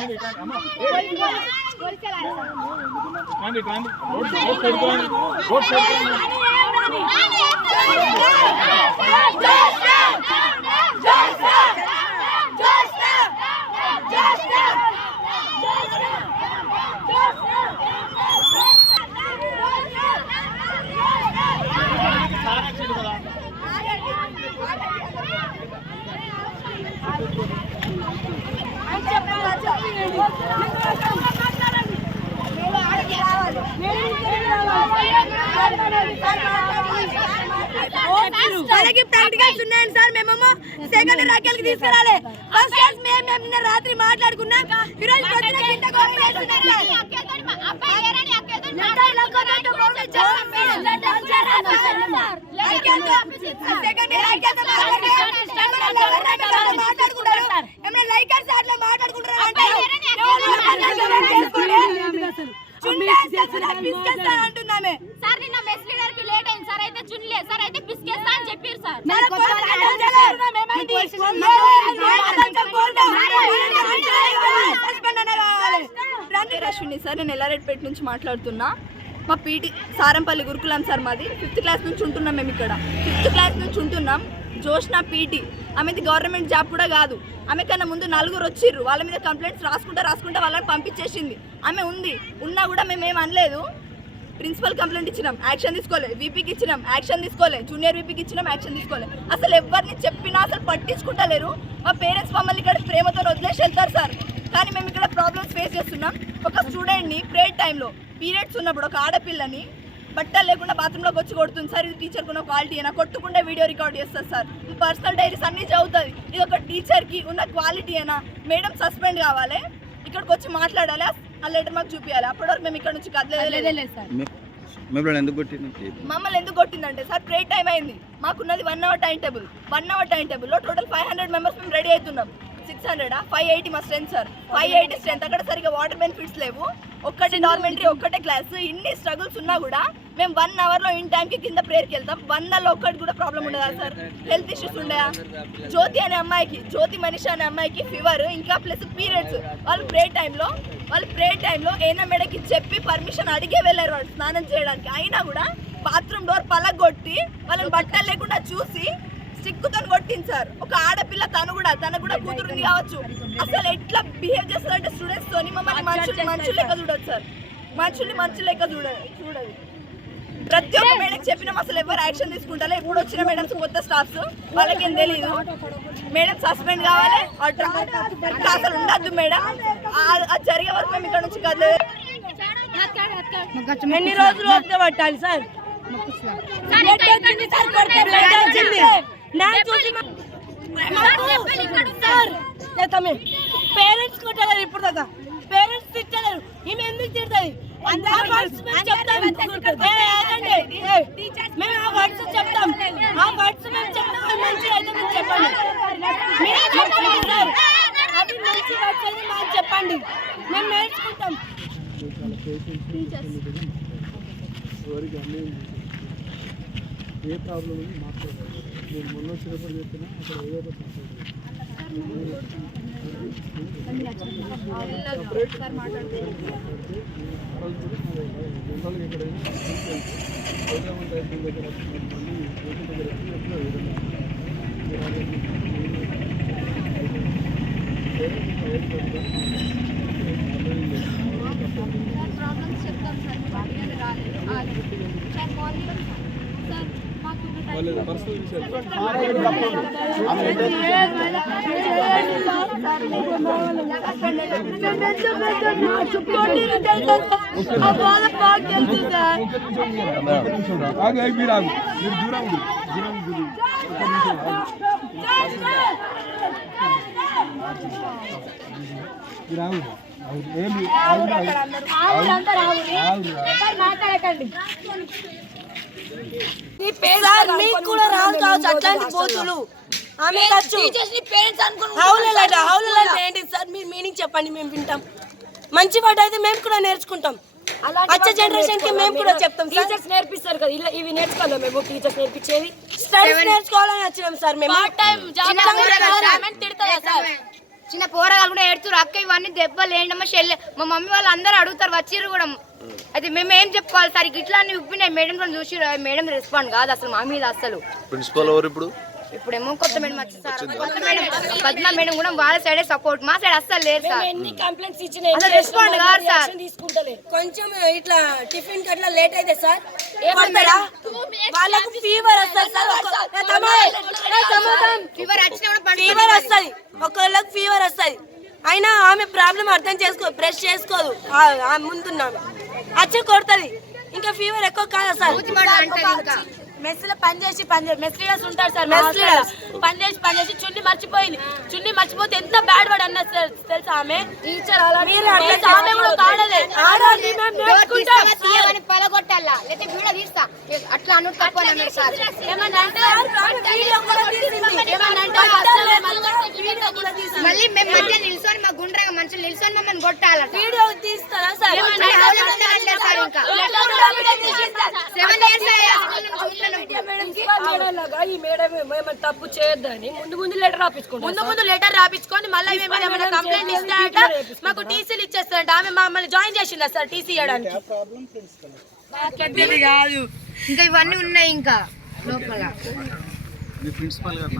రండి, ఇటు రండి. అమ్మ, ఏ, రండి, ఇటు రండి. రోడ్ మనకి ప్రాక్టికల్స్ ఉన్నాయండి సార్ మేమేమో సెకండ్ రాకెల్కి తీసుకురాలే ఫస్ట్ క్లాస్ మేము మేము నిన్న రాత్రి మాట్లాడుకున్నాం ఈరోజు పొద్దున కింద గోడ వేస్తున్నారు సార్. లెటర్ లెక్కతో గోడ చేస్తున్నారు. లెటర్ చేస్తున్నారు. రాకెల్తో, సెకండ్ రాకెల్తో మాట్లాడితే ఏమైనా లెవెల్ రాకెల్తో మాట్లాడుకుంటారు ఏమైనా లైకర్స్ అట్లా మాట్లాడుకుంటారు అంటే ఎవరు మాట్లాడుకుంటారు చేసుకోండి. చుండేసేస్తున్నారు, పిసికేస్తారు అంటున్నామే రండి సార్ నేను ఎల్లారెడ్డిపేట నుంచి మాట్లాడుతున్నా. మా పీటీ సారంపల్లి గురుకులం సార్ మాది. ఫిఫ్త్ క్లాస్ నుంచి ఉంటున్నాం మేము ఇక్కడ. ఫిఫ్త్ క్లాస్ నుంచి ఉంటున్నాం. జోష్న పీటీ. ఆమెది గవర్నమెంట్ జాబ్ కూడా కాదు. ఆమె కన్నా ముందు నలుగురు వచ్చిర్రు. వాళ్ళ మీద కంప్లైంట్స్ రాసుకుంటా రాసుకుంటా వాళ్ళని పంపించేసింది. ఆమె ఉంది. ఉన్నా కూడా మేము ఏం అనలేదు. ప్రిన్సిపల్ కంప్లైంట్ ఇచ్చినాం యాక్షన్ తీసుకోలే. వీపీకి ఇచ్చినాం యాక్షన్ తీసుకోలే. జూనియర్ వీపీకి ఇచ్చినాం యాక్షన్ తీసుకోలే. అసలు ఎవరిని చెప్పినా అసలు పట్టించుకుంటలేరు. మా పేరెంట్స్ మమ్మల్ని ఇక్కడ ప్రేమతో వదిలేసి వెళ్తారు సార్. కానీ మేము ఇక్కడ ప్రాబ్లమ్స్ ఫేస్ చేస్తున్నాం. ఒక స్టూడెంట్ని ప్రేయర్ టైంలో పీరియడ్స్ ఉన్నప్పుడు ఒక ఆడపిల్లని బట్టలు లేకుండా బాత్రూంలోకి వచ్చి కొడుతుంది సార్. ఇది టీచర్కి ఉన్న క్వాలిటీ అయినా కొట్టుకుంటే వీడియో రికార్డ్ చేస్తారు సార్. పర్సనల్ డైరీస్ అన్నీ చదువుతుంది. ఇది ఒక టీచర్కి ఉన్న క్వాలిటీ అయినా మేడం సస్పెండ్ కావాలి. ఇక్కడికి వచ్చి మాట్లాడాలి? ఆ లెటర్ మాకు చూపించాలి అప్పటి వరకు మేము ఇక్కడ నుంచి కదలేదు? మిమ్మల్ని ఎందుకు కొట్టింది? మమ్మల్ని ఎందుకు కొట్టిందంటే సార్ ప్రే టైం అయింది. మాకున్నది one hour time table one hour time టేబుల్లో టోటల్ ఫైవ్ హండ్రెడ్ మెంబర్స్ మేము రెడీ అవుతున్నాం. సిక్స్ హండ్రెడ్ ఫైవ్ ఎయిటీ మా strength sir five eighty strength అక్కడ సరిగా వాటర్ బెనిఫిట్స్ లేవు. ఒక్కటే డార్మెంటరీ ఒక్కటే క్లాస్ ఇన్ని స్ట్రగుల్స్ ఉన్నా కూడా మేము వన్ అవర్లో ఇన్ టైంకి కింద ప్రేయర్కి వెళ్తాం. వన్ అవర్లో ఒక్కటి కూడా ప్రాబ్లం ఉండదా సార్ హెల్త్ ఇష్యూస్ ఉండయా? జ్యోతి అనే అమ్మాయికి జ్యోతి మనిషి అనే అమ్మాయికి ఫీవర్ ఇంకా ప్లస్ పీరియడ్స్ వాళ్ళు ప్రే టైంలో వాళ్ళు ప్రే టైంలో ఏనా మేడకి చెప్పి పర్మిషన్ అడిగే వెళ్ళారు వాళ్ళు స్నానం చేయడానికి. అయినా కూడా బాత్రూమ్ డోర్ పలగొట్టి వాళ్ళని బట్టలు లేకుండా చూసి సిక్కుతో కొట్టింది సార్ ఒక ఆడపిల్ల తను కూడా తను కూడా కూతురుంది కావచ్చు. అసలు ఎట్లా బిహేవ్ చేస్తారంటే స్టూడెంట్స్ తోని మమ్మల్ని మనుషులు మనుషులు లెక్క చూడదు సార్ మనుషుల్ని మనుషులు లెక్క చూడదు చూడదు ప్రతి ఒక్క మేడం చెప్పినాం అసలు ఎవరు యాక్షన్ తీసుకుంటారో? ఇప్పుడు వచ్చిన మేడమ్స్ కొత్త స్టాఫ్స్ వాళ్ళకేం తెలియదు మేడం సస్పెండ్ కావాలి. అసలు ఉండద్దు మేడం. ఆ- అది జరిగే వరకు మేము ఇక్కడ నుంచి కదలేదు ఎన్ని రోజులు వస్తే పట్టాలి సార్? పేరెంట్స్ కొట్టలేరు ఇప్పుడు దాకా. పేరెంట్స్ తిట్టలేరు. ఈమె ఎందుకు వర్డ్స్ మేము ఆ వర్డ్స్ చెప్తాం. ఆ వర్డ్స్ మేము చెప్తాం. మంచి అయితే మీరు చెప్పండి సార్. అవి మంచి వర్డ్స్ అయితే మాకు చెప్పండి. మేము నేర్చుకుంటాం. ఏ ప్రాబ్లం మాట్లాడాలి నేను మొన్న వచ్చినప్పుడు చెప్పినా అక్కడ ఏదో ఒకటి ప్రాబ్లమ్స్ చెప్తాం సార్ మార్నింగ్ రాలేదు సార్ మార్నింగ్ సార్ ఆగు మీరు ఆగు మీరు దూరం దూరం ఆగు. ఆగు. ఆగు. ఆగు, ఆగు. సార్ మీకు కూడా రాదు కావచ్చు అట్లాంటి పోతులు ఆమె హౌలెట్ హౌలెట్ ఏంటి సార్ మీరు మీనింగ్ చెప్పండి మేము వింటాం. మంచి వర్డ్ అయితే మేము కూడా నేర్చుకుంటాం. వచ్చే జనరేషన్కి మేము కూడా చెప్తాం టీచర్స్ నేర్పిస్తారు కదా ఇలా ఇవి నేర్చుకోవాలి మేము? టీచర్స్ నేర్పించేది స్టడీస్ నేర్చుకోవాలని వచ్చినాం సార్ మేము. పార్ట్ టైం జాబ్ చిన్నగా తిడతారా సార్ చిన్న పోరగాలు కూడా ఏడుతురు అక్క ఇవన్నీ దెబ్బలు ఏంటమ్మా షెల్ మా మమ్మీ వాళ్ళు అందరూ అడుగుతారు వచ్చిర్రు కూడా. అయితే మేము ఏం చెప్పుకోవాలి సార్? ఇట్లా అన్ని ఉప్పినాయి మేడం చూసి మేడం రెస్పాండ్ కాదు అసలు మా మీద అసలు. ప్రిన్సిపల్ ఎవరు ఇప్పుడు? ఇప్పుడేమో కొత్త మేడం వచ్చింది సార్. కొత్త మేడం పద్మ మేడం కూడా వాళ్ళ సైడే సపోర్ట్ మా సైడ్ అస్సలు లేదు సార్. ఎన్ని కంప్లైంట్స్ ఇచ్చినా అసలు చేసినా కాదు సార్. కొంచెం ఇట్లా టిఫిన్కి అట్లా లేట్ అయితే సార్. ఏమంటారా? వాళ్ళకు ఫీవర్ వస్తుంది సార్. ఫీవర్ కూడా. ఫీవర్ వస్తుంది. ఒకళ్ళకి ఫీవర్ వస్తుంది. అయినా ఆమె ప్రాబ్లం అర్థం చేసుకో బ్రష్ చేసుకోదు. ముందున్నామె వచ్చి కొడుతుంది. ఇంకా ఫీవర్ ఎక్కువ కాదా సార్. మెస్లో పని చేసి పని చేసి మెస్ లీడర్స్ ఉంటారు సార్ మెస్ లీడర్స్. పని చేసి పని చేసి చున్ని మర్చిపోయింది. చున్ని మర్చిపోతే ఎంత బ్యాడ్ వర్డ్ అన్నది సార్ తెలుసా ఆమె? టీచర్ ఆమె కూడా పలగొట్టాలా? లేకపోతే వీడియో తీస్తా. అట్లా అను తప్పు మళ్ళీ మేము మధ్య నిల్చొని మా గుండ్రగా మనుషులు నిల్చొని మమ్మల్ని కొట్టాలట. వీడియో తీస్తారా సార్? ఈ మేడం ఏమైనా తప్పు చేయొద్దని ముందు ముందు లెటర్ రాపించుకుంటాం ముందు ముందు లెటర్ రాపించుకొని మళ్ళీ మేము ఏమైనా కంప్లైంట్ ఇస్తాడట మాకు టీసీలు ఇచ్చేస్తారంట. ఆమె మమ్మల్ని జాయిన్ చేసిందా సార్ టీసీ ఇవ్వడానికి ఇంకా ఇవన్నీ ఉన్నాయి ఇంకా లోపల. మీ ప్రిన్సిపల్ గారు